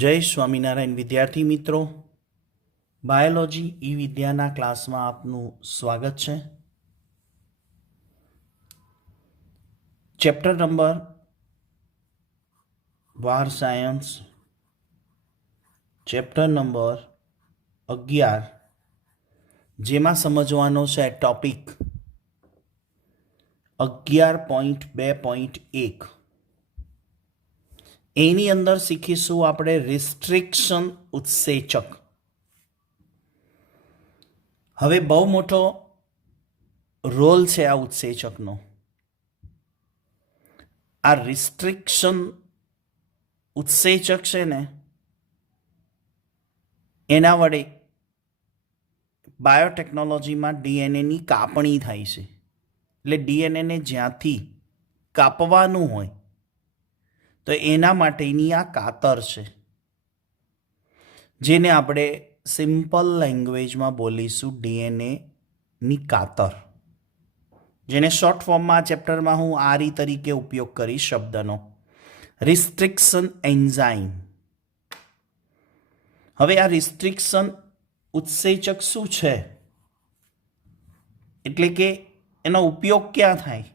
જય સ્વામિનારાયણ વિદ્યાર્થી મિત્રો, બાયોલોજી ઈ વિદ્યાના ક્લાસમાં આપનું સ્વાગત છે. Chapter number 12 science, chapter number 11, જેમાં સમજવાનો છે ટોપિક 11.2.1. એની અંદર શીખીશું આપણે રિસ્ટ્રિક્શન ઉત્સેચક. હવે બહુ મોટો રોલ છે આ ઉત્સેચકનો. આ રિસ્ટ્રિક્શન ઉત્સેચક છે ને, એના વડે બાયોટેકનોલોજીમાં ડીએનએની કાપણી થાય છે. એટલે ડીએનએને જ્યાંથી કાપવાનું હોય તો એના માટેની આ કાતર છે, જેને આપણે સિમ્પલ લેંગ્વેજમાં બોલીશું ડીએનએની કાતર, જેને શોર્ટ ફોર્મમાં આ ચેપ્ટરમાં હું આરઈ તરીકે ઉપયોગ કરીશ શબ્દનો, રિસ્ટ્રિક્શન એન્ઝાઇમ. હવે આ રિસ્ટ્રિક્શન ઉત્સેચક શું છે, એટલે કે એનો ઉપયોગ ક્યાં થાય?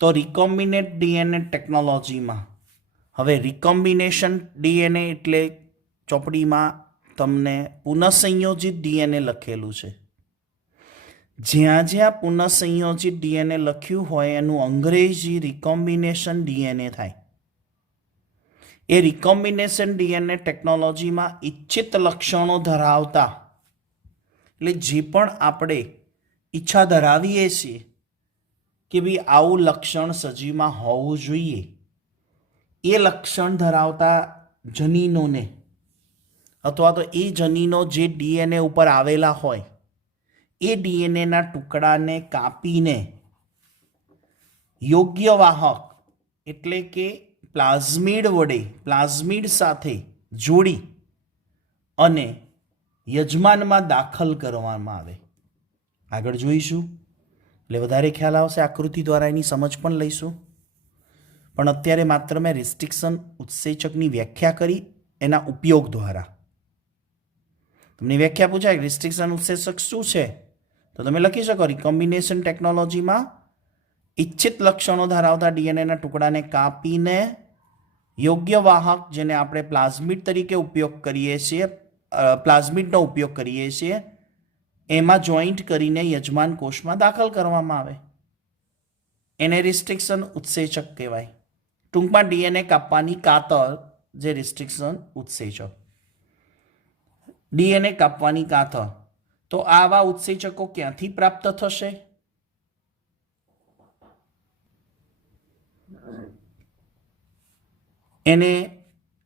તો રિકોમ્બિનેટ ડીએનએ ટેકનોલોજીમાં. હવે રિકોમ્બિનેશન ડીએનએ એટલે ચોપડીમાં તમને પુનઃસંયોજિત ડીએનએ લખેલું છે. જ્યાં જ્યાં પુનઃસંયોજિત ડીએનએ લખ્યું હોય એનું અંગ્રેજી રિકોમ્બિનેશન ડીએનએ થાય. એ રિકોમ્બિનેશન ડીએનએ ટેકનોલોજીમાં ઇચ્છિત લક્ષણો ધરાવતા, એટલે જે પણ આપણે ઈચ્છા ધરાવીએ છીએ કે ભાઈ આવું લક્ષણ સજીવમાં હોવું જોઈએ, એ લક્ષણ ધરાવતા જનીનોને અથવા તો એ જનીનો જે ડીએનએ ઉપર આવેલા હોય એ ડીએનએના ટુકડાને કાપીને યોગ્ય વાહક એટલે કે પ્લાઝમિડ વડે પ્લાઝમિડ સાથે જોડી અને યજમાનમાં દાખલ કરવામાં આવે. આગળ જોઈશું એટલે વધારે ખ્યાલ આવશે, આકૃતિ દ્વારા એની સમજ પણ લઈશું. પણ અત્યારે માત્ર મેં રિસ્ટ્રિક્શન ઉત્સેચકની વ્યાખ્યા કરી એના ઉપયોગ દ્વારા. તમને વ્યાખ્યા પૂછાય રિસ્ટ્રિક્શન ઉત્સેચક શું છે, તો તમે લખી શકો રિકોમ્બિનેશન ટેકનોલોજીમાં ઇચ્છિત લક્ષણો ધરાવતા ડીએનએના ટુકડાને કાપીને યોગ્ય વાહક, જેને આપણે પ્લાઝમિડ તરીકે ઉપયોગ કરીએ છીએ, પ્લાઝમિડનો ઉપયોગ કરીએ છીએ, એમાં જોઈન્ટ કરીને યજમાન કોષમાં દાખલ કરવામાં આવે. એને રિસ્ટ્રિક્શન ઉત્સેચક કહેવાય. ટૂંકમાં ડીએનએ કાપવાની કાતર જે રિસ્ટ્રિક્શન ઉત્સેચક. ડીએનએ કાપવાની કાતર. તો આવા ઉત્સેચકો ક્યાંથી પ્રાપ્ત થશે? એને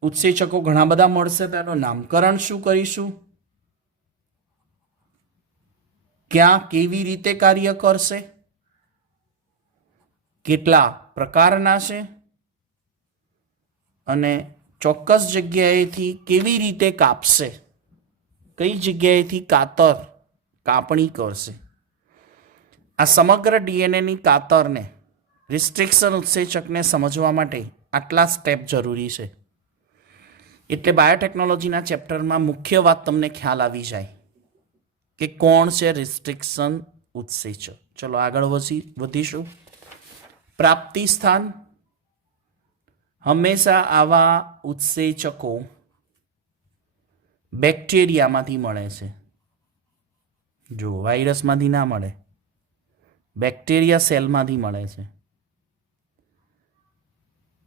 ઉત્સેચકો ઘણા બધા મળશે, તેનું નામકરણ શું કરીશું, ક્યાં કેવી રીતે કાર્ય કરશે, કેટલા પ્રકારના છે અને ચોક્કસ જગ્યાએથી કેવી રીતે કાપશે, કઈ જગ્યાએથી કાપણી કરશે. આ સમગ્ર ડીએનએની કાતરને, રિસ્ટ્રિક્શન ઉત્સેચકને સમજવા માટે આટલા સ્ટેપ જરૂરી છે. એટલે બાયોટેકનોલોજીના ચેપ્ટરમાં મુખ્ય વાત તમને ખ્યાલ આવી જાય કે કોણ છે રિસ્ટ્રિક્શન ઉત્સેચક. ચલો આગળ વધીશું. પ્રાપ્તિ સ્થાન. હંમેશા આવા ઉત્સેચકો બેક્ટેરિયામાંથી મળે છે. જો વાયરસમાંથી ના મળે, બેક્ટેરિયા સેલમાંથી મળે છે.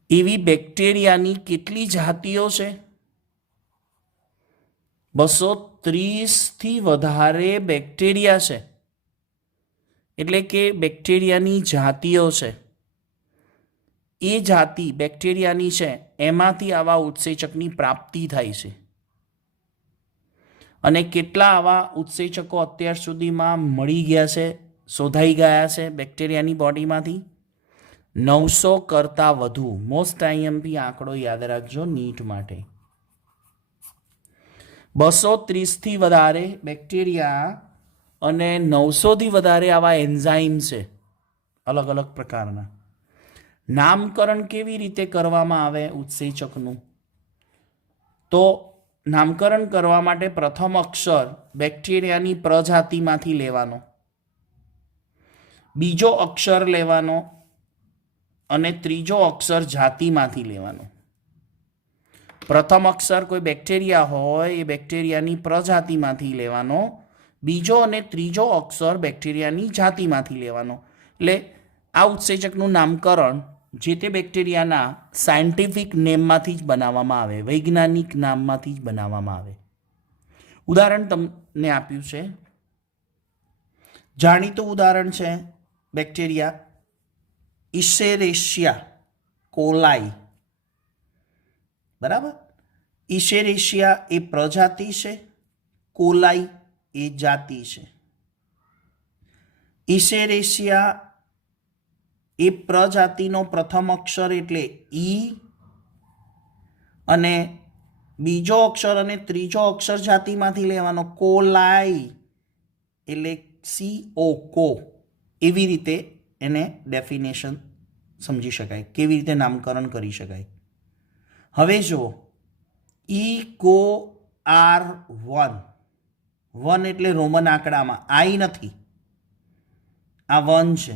એવી બેક્ટેરિયાની કેટલી જાતિઓ છે? 230થી વધારે બેક્ટેરિયા છે. એટલે કે બેક્ટેરિયાની જાતિઓ છે. એ જાતિ બેક્ટેરિયાની છે, એમાંથી આવા ઉત્સેચકની પ્રાપ્તિ થાય છે. અને કેટલા આવા ઉત્સેચકો અત્યાર સુધીમાં મળી ગયા છે, શોધાઈ ગયા છે બેક્ટેરિયાની બોડીમાંથી? 900 કરતાં વધુ. મોસ્ટ આઈએમપી આંકડો યાદ રાખજો નીટ માટે. 230થી વધારે બેક્ટેરિયા અને 900થી વધારે આવા એન્ઝાઇમ છે અલગ અલગ પ્રકારના. નામકરણ કેવી રીતે કરવામાં આવે ઉત્સેચકનું? તો નામકરણ કરવા માટે પ્રથમ અક્ષર બેક્ટેરિયાની પ્રજાતિમાંથી લેવાનો, બીજો અક્ષર લેવાનો અને ત્રીજો અક્ષર જાતિમાંથી લેવાનો. પ્રથમ અક્ષર કોઈ બેક્ટેરિયા હોય એ બેક્ટેરિયાની પ્રજાતિમાંથી લેવાનો, બીજો અને ત્રીજો અક્ષર બેક્ટેરિયાની જાતિમાંથી લેવાનો. એટલે આ ઉત્સેચકનું નામકરણ જે તે બેક્ટેરિયાના સાયન્ટિફિક નેમમાંથી જ બનાવવામાં આવે, વૈજ્ઞાનિક નામમાંથી જ બનાવવામાં આવે. ઉદાહરણ તમને આપ્યું છે. જાણીતું ઉદાહરણ છે બેક્ટેરિયા ઇશેરેશિયા કોલાઈ. બરાબર. ઇશેરેશિયા એ પ્રજાતિ છે, કોલાઈ એ જાતિ છે. ઇશેરેશિયા એ પ્રજાતિનો પ્રથમ અક્ષર એટલે ઈ અને બીજો અક્ષર અને ત્રીજો અક્ષર જાતિમાંથી લેવાનો, કોલાઈ એટલે CO કો. એવી રીતે એને ડેફિનેશન સમજી શકાય, કેવી રીતે નામકરણ કરી શકાય. હવે જો ECOR1, 1 એટલે રોમન આંકડામાં, આઈ નથી, આ 1 છે.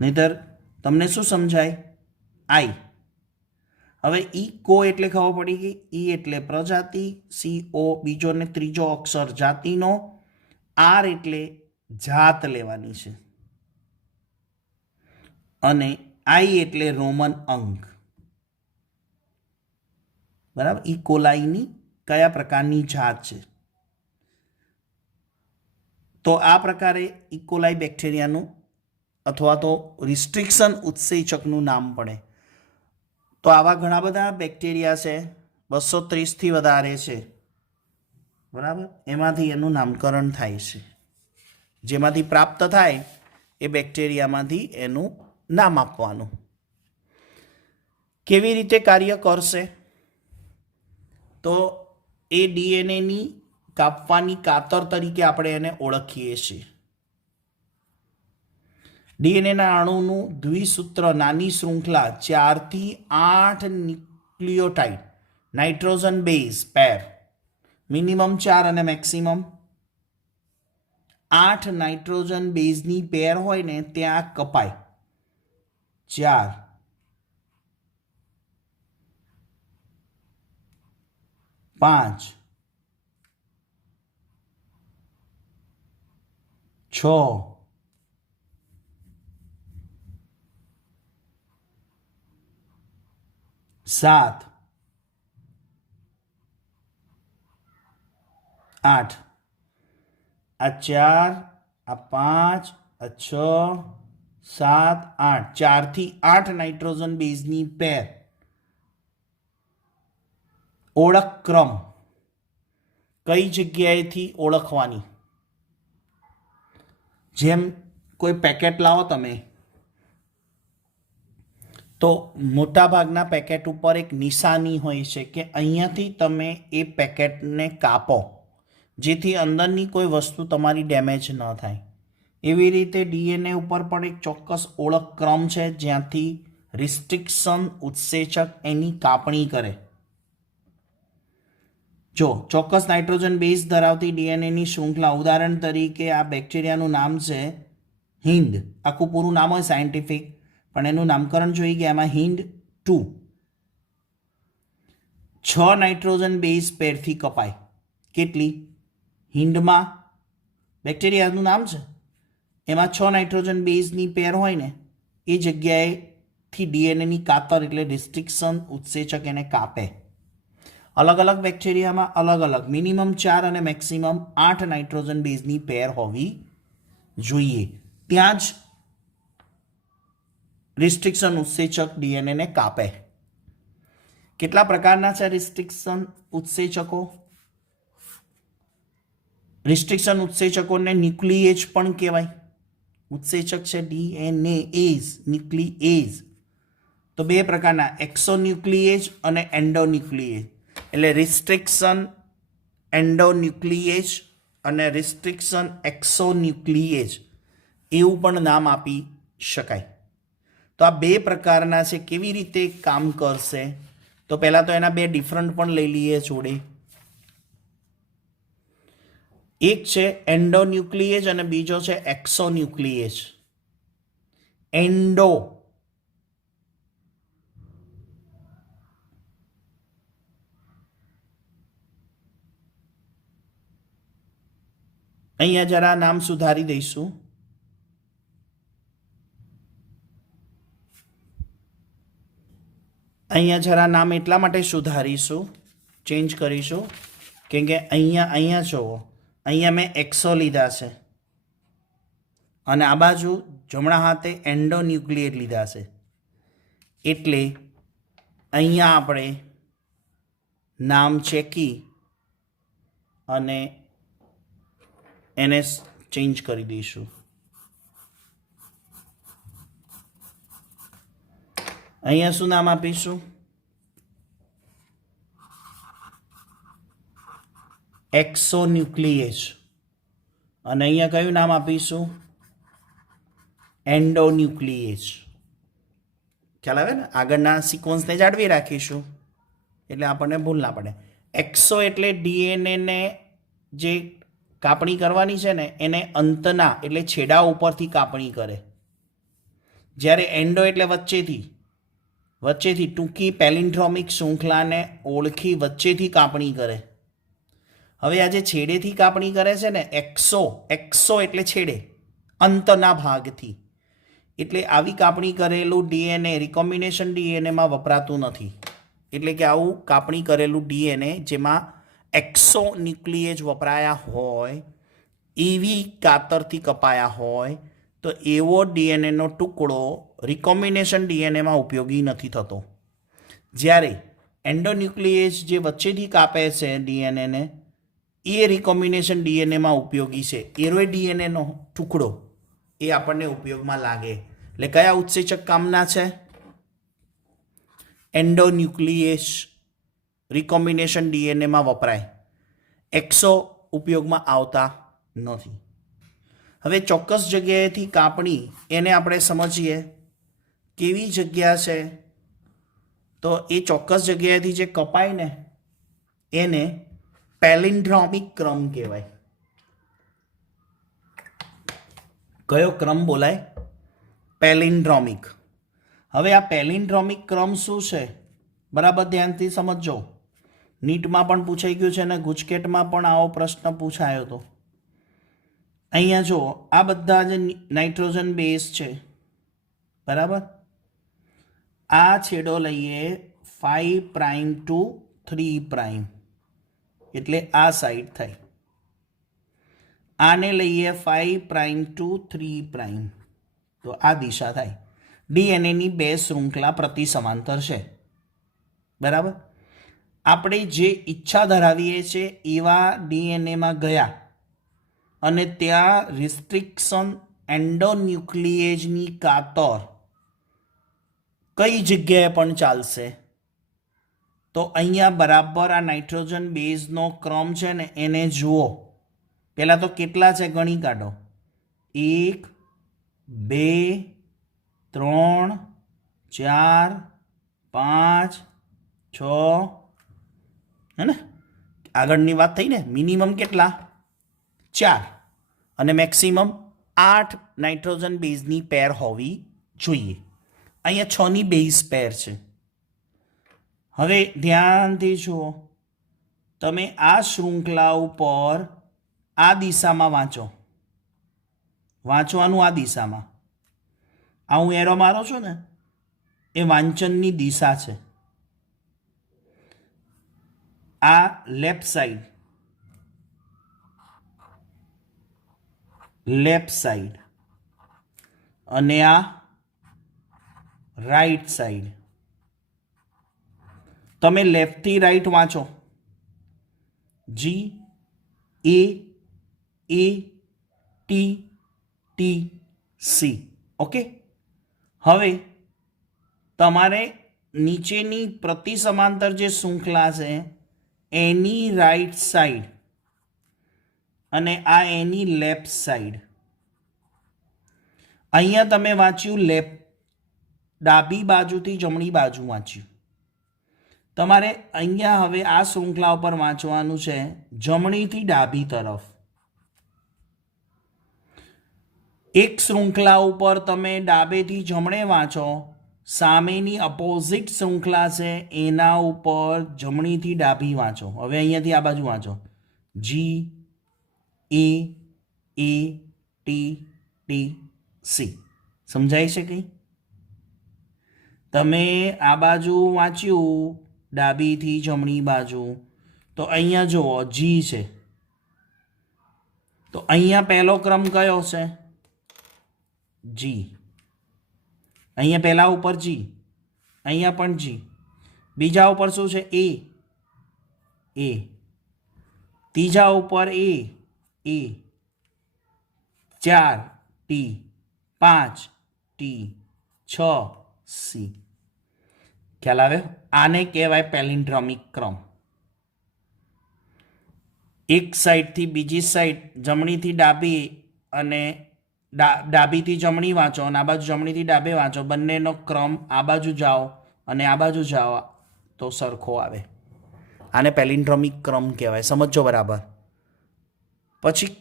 નહીતર તમને શું સમજાય? આઈ. હવે કો એટલે ખબર પડી ગઈ. ઈ એટલે પ્રજાતિ, CO બીજો ને ત્રીજો અક્ષર જાતિનો, આર એટલે જાત લેવાની છે અને આઈ એટલે રોમન અંક. બરાબર. ઇકોલાઈની કયા પ્રકારની જાત છે. તો આ પ્રકારે ઇકોલાઈ બેક્ટેરિયાનું અથવા તો રિસ્ટ્રિક્શન ઉત્સેચકનું નામ પડે. તો આવા ઘણા બધા બેક્ટેરિયા છે, 230થી વધારે છે. બરાબર. એમાંથી એનું નામકરણ થાય છે. જેમાંથી પ્રાપ્ત થાય એ બેક્ટેરિયામાંથી એનું નામ આપવાનું. કેવી રીતે કાર્ય કરશે? તો એ ડીએનએની કાપવાની કાતર તરીકે આપણે એને ઓળખીએ છીએ. ડીએનએના અણુનું દ્વિસૂત્ર નાની શૃંખલા 4 થી 8 ન્યુક્લિયોટાઇડ નાઇટ્રોજન બેઝ પેર, મિનિમમ 4 અને મેક્સિમમ 8 નાઇટ્રોજન બેઝની પેર હોય ને ત્યાં કપાય. 4 5 6 7 8. આ 4, આ 5, આ 6, 7, 8. 4 થી 8 નાઇટ્રોજન બેઝની પેર. ઓળખ ક્રમ કઈ જગ્યાએથી ઓળખવાની? જેમ કોઈ પેકેટ લાવો તમે, તો મોટાભાગના પેકેટ ઉપર એક નિશાની હોય છે કે અહીંયાથી તમે એ પેકેટને કાપો જેથી અંદરની કોઈ વસ્તુ તમારી ડેમેજ ન થાય. એવી રીતે ડીએનએ ઉપર પણ એક ચોક્કસ ઓળખ ક્રમ છે જ્યાંથી રિસ્ટ્રિક્શન ઉત્સેચક એની કાપણી કરે. જો ચોક્કસ નાઇટ્રોજન બેઝ ધરાવતી ડીએનએની શૃંખલા, ઉદાહરણ તરીકે આ બેક્ટેરિયાનું નામ છે હિન્દ. આખું પૂરું નામ હોય સાયન્ટિફિક, પણ એનું નામકરણ જોઈ ગયા. એમાં હિન્દ 2 6 નાઇટ્રોજન બેઝ પેરથી કપાય. કેટલી? હિન્દમાં બેક્ટેરિયાનું નામ છે, એમાં 6 નાઇટ્રોજન બેઝની પેર હોય ને એ જગ્યાએથી ડીએનએની કાતર એટલે રિસ્ટ્રિક્શન ઉત્સેચક એને કાપે. અલગ અલગ બેક્ટેરિયામાં અલગ અલગ મિનિમમ 4 અને મેક્સિમમ 8 નાઇટ્રોજન બેઝની પેર હોવી જોઈએ. ત્યાં જ રિસ્ટ્રિક્શન ઉત્સેચક ડીએનએને કાપે. કેટલા પ્રકારના છે રિસ્ટ્રિક્શન ઉત્સેચકો? રિસ્ટ્રિક્શન ઉત્સેચકોને ન્યુક્લિએજ પણ કહેવાય. ઉત્સેચક છે ડીએનએઝ, ન્યુક્લિએજ. તો બે પ્રકારના, એક્સોન્યુક્લિએજ અને એન્ડોન્યુક્લિએજ. એટલે રિસ્ટ્રિક્શન એન્ડોન્યુક્લિએજ અને રિસ્ટ્રિક્શન એક્સોન્યુક્લિએજ એવું પણ નામ આપી શકાય. તો તો આ બે પ્રકારના છે. કેવી રીતે કામ કરશે? તો પહેલાં તો એના બે ડિફરન્ટ પણ લઈ લઈએ જોડે. એક છે એન્ડોન્યુક્લિએજ અને બીજો છે એક્સોન્યુક્લિએજ. એન્ડો અહીંયા જરા નામ સુધારી દઈશું. અહીંયા જરા નામ એટલા માટે સુધારીશું, ચેન્જ કરીશું કેમ કે અહીંયા જુઓ, અહીંયા મેં એક્સો લીધા છે અને આ બાજુ જમણા હાથે એન્ડોન્યુક્લિએટ લીધા છે. એટલે અહીંયા આપણે નામ ચેકી અને એને ચેન્જ કરી દઈશું. અહીંયા શું નામ આપીશું? એક્સોન્યુક્લિએજ. અને અહીંયા કયું નામ આપીશું? એન્ડોન્યુક્લિએજ. ખ્યાલ આવે ને? આગળના સિક્વન્સને જાળવી રાખીશું એટલે આપણને ભૂલ ના પડે. એક્સો એટલે ડીએનએને જે કાપણી કરવાની છે ને એને અંતના એટલે છેડા ઉપરથી કાપણી કરે. જ્યારે એન્ડો એટલે વચ્ચેથી ટૂંકી પેલિન્ડ્રોમિક શૃંખલાને ઓળખી વચ્ચેથી કાપણી કરે. હવે આ જે છેડેથી કાપણી કરે છે ને એક્સો એટલે છેડે, અંતના ભાગથી. એટલે આવી કાપણી કરેલું ડીએનએ રિકોમ્બિનેશન ડીએનએમાં વપરાતું નથી. એટલે કે આવું કાપણી કરેલું ડીએનએ જેમાં એક્સોન્યુક્લિએજ વપરાયા હોય, એવી કાતરથી કપાયા હોય, તો એવો ડીએનએનો ટુકડો રિકોમ્બિનેશન ડીએનએમાં ઉપયોગી નથી થતો. જ્યારે એન્ડોન્યુક્લિએજ જે વચ્ચેથી કાપે છે ડીએનએને, એ રિકોમ્બિનેશન ડીએનએમાં ઉપયોગી છે. એરો ડીએનએનો ટુકડો એ આપણને ઉપયોગમાં લાગે. એટલે કયા ઉત્સેચક કામના છે? એન્ડોન્યુક્લિએજ રિકોમ્બિનેશન ડીએનએમાં વપરાય, એક્સો ઉપયોગમાં આવતા નથી. હવે ચોક્કસ જગ્યાએથી કાપણી એને આપણે સમજીએ. કેવી જગ્યા છે? તો એ ચોક્કસ જગ્યાએથી જે કપાય ને એને પેલિન્ડ્રોમિક ક્રમ કહેવાય. કયો ક્રમ બોલાય? પેલિન્ડ્રોમિક. હવે આ પેલિન્ડ્રોમિક ક્રમ શું છે? બરાબર ધ્યાનથી સમજો. નીટમાં પણ પૂછાઈ ગયું છે અને ગુજકેટમાં પણ આવો પ્રશ્ન પૂછાયો હતો. અહીંયા જો આ બધા જે નાઇટ્રોજન બેઝ છે, બરાબર, આ છેડો લઈએ 5 પ્રાઇમ ટુ 3 પ્રાઇમ, એટલે આ સાઈડ થાય. આને લઈએ 5 પ્રાઇમ ટુ 3 પ્રાઇમ, તો આ દિશા થાય. ડીએનએની બે શૃંખલા પ્રતિ સમાંતર છે, બરાબર. આપણે જે ઈચ્છા ધરાવીએ છીએ એવા ડીએનએમાં ગયા અને ત્યાં રિસ્ટ્રિક્શન એન્ડોન્યુક્લિએજની કાતર કઈ જગ્યાએ પણ ચાલશે. તો અહીંયા બરાબર આ નાઇટ્રોજન બેઝનો ક્રમ છે ને એને જુઓ. પહેલાં તો કેટલા છે ગણી કાઢો. 1 2 3 4 5 6, હે ને? આગળની વાત થઈ ને. મિનિમમ કેટલા? 4 અને મેક્સિમમ 8 નાઇટ્રોજન બેઝની પેર હોવી જોઈએ. અહીંયા 6ની બેઝ પેર છે. હવે ધ્યાનથી જુઓ, તમે આ શૃંખલા ઉપર આ દિશામાં વાંચવાનું આ દિશામાં. આ હું એરો મારો છું ને એ વાંચનની દિશા છે. આ લેફ્ટ સાઈડ અને આ રાઈટ સાઈડ. તમે લેફ્ટથી રાઈટ વાંચો. G A T T C. Okay. હવે તમારે નીચેની પ્રતિ સમાંતર જે શૃંખલા છે એની રાઈટ સાઈડ અને આ એની લેફ્ટ સાઈડ. અહીંયા તમે વાંચ્યું લેફ્ટ ડાબી બાજુથી જમણી બાજુ વાંચ્યું. તમારે અહીંયા હવે આ શૃંખલા ઉપર વાંચવાનું છે જમણીથી ડાબી તરફ. એક શૃંખલા ઉપર તમે ડાબેથી જમણે વાંચો, સામેની અપોઝિટ શૃંખલા છે એના ઉપર જમણીથી ડાબી વાંચો. હવે અહીંયાથી આ બાજુ વાંચો જી એ ટી ટી સી. સમજાય છે કંઈ? તમે આ બાજુ વાંચ્યું ડાબીથી જમણી બાજુ, તો અહીંયા જુઓ જી છે, તો અહીંયા પહેલો ક્રમ કયો છે? જી. અહીંયા પહેલા ઉપર જી, અહીંયા પણ જી. બીજા ઉપર શું છે? એ. ત્રીજા ઉપર એ. 4 ટી, 5 ટી, 6 સી. ખ્યાલ આવ્યો? આને કહેવાય પેલિન્ડ્રોમિક ક્રમ. એક સાઈડથી બીજી સાઈડ, જમણીથી ડાબી અને ડાબીથી જમણી વાંચો અને આ બાજુ જમણીથી ડાબે વાંચો, બંનેનો ક્રમ આ બાજુ જાઓ અને આ બાજુ જાઓ તો સરખો આવે. આને પેલિન્ડ્રોમિક ક્રમ કહેવાય. સમજો બરાબર? પછી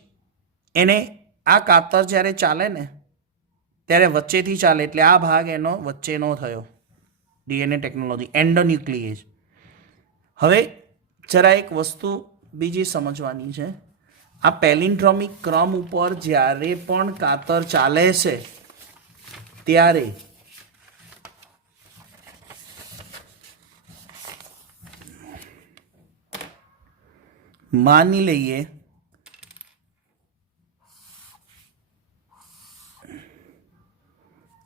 એને આ કાતર જ્યારે ચાલે ને ત્યારે વચ્ચેથી ચાલે, એટલે આ ભાગ એનો વચ્ચેનો થયો. DNA technology, endonuclease. હવે જરા એક વસ્તુ બીજી સમજવાની છે. આ પેલિન્ડ્રોમિક ક્રમ ઉપર જ્યારે પણ કાતર ચાલે છે ત્યારે માની લઈએ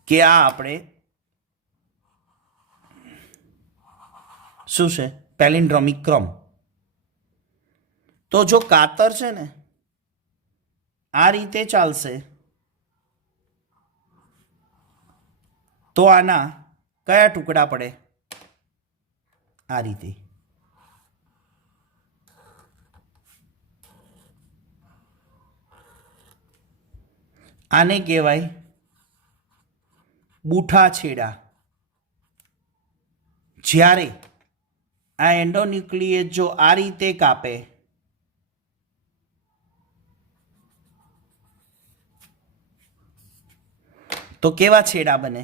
કે આ આપણે શું છે? પેલિન્ડ્રોમિક ક્રમ. તો જો કાતર છે ને આ રીતે ચાલશે તો આના કયા ટુકડા પડે? આ રીતે. આને કહેવાય બૂઠા છેડા. જ્યારે આ એન્ડોન્યુક્લિએજ જો આ રીતે કાપે તો કેવા છેડા બને?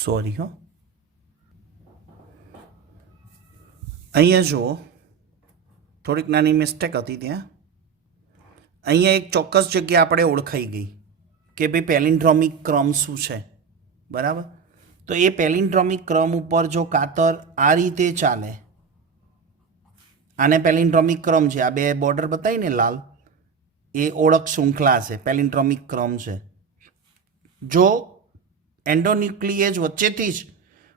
સોરી હો, અહીંયા જુઓ થોડીક નાની મિસ્ટેક હતી ત્યાં. અહીંયા એક ચોક્કસ જગ્યા આપણે ઓળખાઈ ગઈ કે ભાઈ પેલિન્ડ્રોમિક ક્રમ શું છે. બરાબર? તો એ પેલિન્ડ્રોમિક ક્રમ ઉપર જો કાતર આ રીતે ચાલે, આને પેલિન્ડ્રોમિક ક્રમ છે. આ બે બોર્ડર બતાવીને લાલ, એ ઓળખ શૃંખલા છે, પેલિન્ડ્રોમિક ક્રમ છે. જો એન્ડોન્યુક્લિએજ વચ્ચેથી જ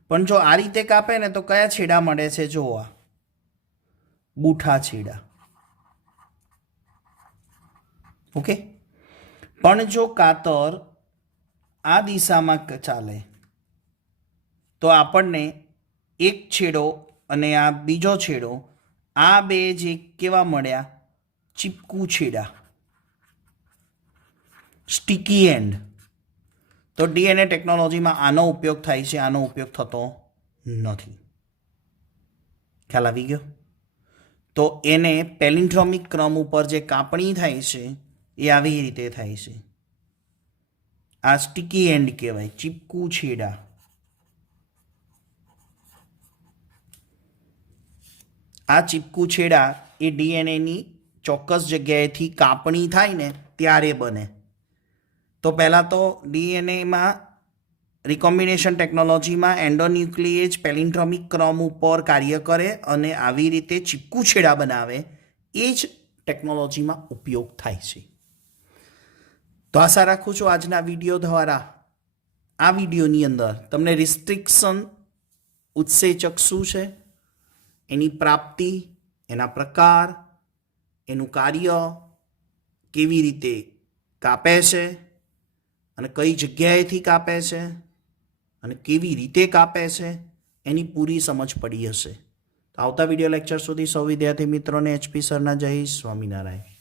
પણ જો આ રીતે કાપે ને તો કયા છેડા મળે છે? જોવા બૂઠા છેડા. ઓકે. પણ જો કાતર આ દિશામાં ચાલે તો આપણને એક છેડો અને આ બીજો છેડો, આ બે જે કેવા મળ્યા? ચીપકુ છેડા, સ્ટીકી એન્ડ. તો ડીએનએ ટેકનોલોજીમાં આનો ઉપયોગ થાય છે, આનો ઉપયોગ થતો નથી. ખ્યાલ આવી ગયો? તો એને પેલિન્ડ્રોમિક ક્રમ ઉપર જે કાપણી થાય છે એ આવી રીતે થાય છે. આ સ્ટીકી એન્ડ કહેવાય, ચીપકુ છેડા. આ ચીપકુ છેડા એ ડીએનએની ચોક્કસ જગ્યાએથી કાપણી થાય ને ત્યારે બને. તો પહેલાં તો ડીએનએમાં રિકોમ્બિનેશન ટેકનોલોજીમાં એન્ડોન્યુક્લિએજ પેલિન્ડ્રોમિક ક્રમ ઉપર કાર્ય કરે અને આવી રીતે ચીપકુ છેડા બનાવે, એ જ ટેકનોલોજીમાં ઉપયોગ થાય છે. તો આશા રાખું છું આજના વિડીયો દ્વારા, આ વિડીયોની અંદર તમને રિસ્ટ્રિક્શન ઉત્સેચક શું છે, એની પ્રાપ્તિ, એના પ્રકાર, એનું કાર્ય, કેવી રીતે કાપે છે અને કઈ જગ્યાએથી કાપે છે અને કેવી રીતે કાપે છે એની પૂરી સમજ પડી હશે. તો આવતા વિડીયો લેક્ચર સુધી સૌ વિદ્યાર્થી મિત્રોને HP સરના જય સ્વામિનારાયણ.